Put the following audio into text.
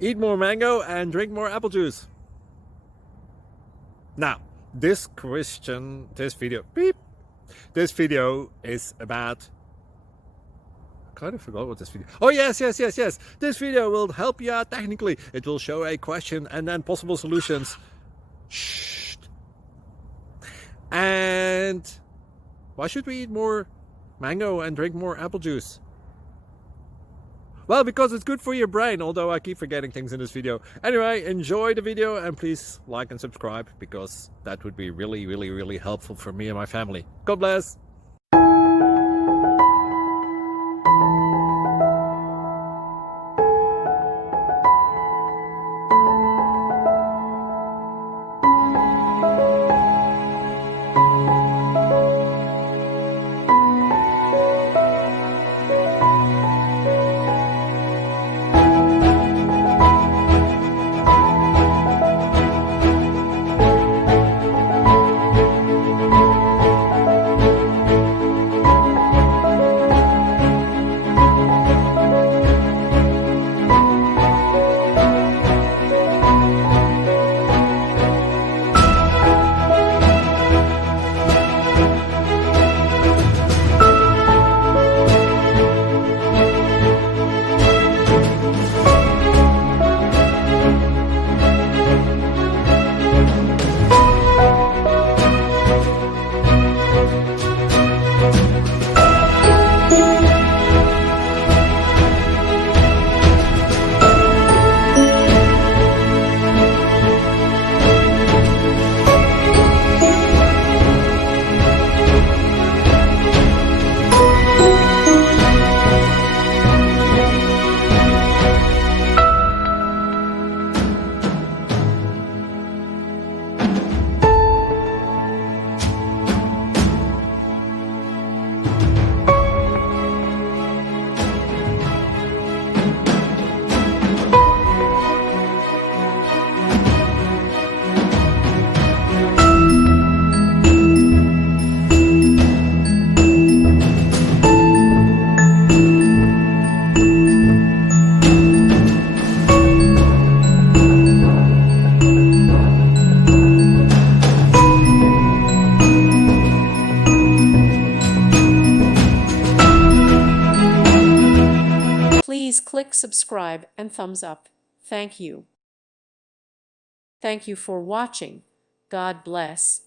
Eat more mango and drink more apple juice. Now, this video is about, I kind of forgot what this video. Oh, yes. This video will help you out technically. It will show a question and then possible solutions. Shh. And why should we eat more mango and drink more apple juice? Well, because it's good for your brain, although I keep forgetting things in this video. Anyway, enjoy the video and please like and subscribe, because that would be really helpful for me and my family. God bless. Please click subscribe and thumbs up. Thank you. Thank you for watching. God bless.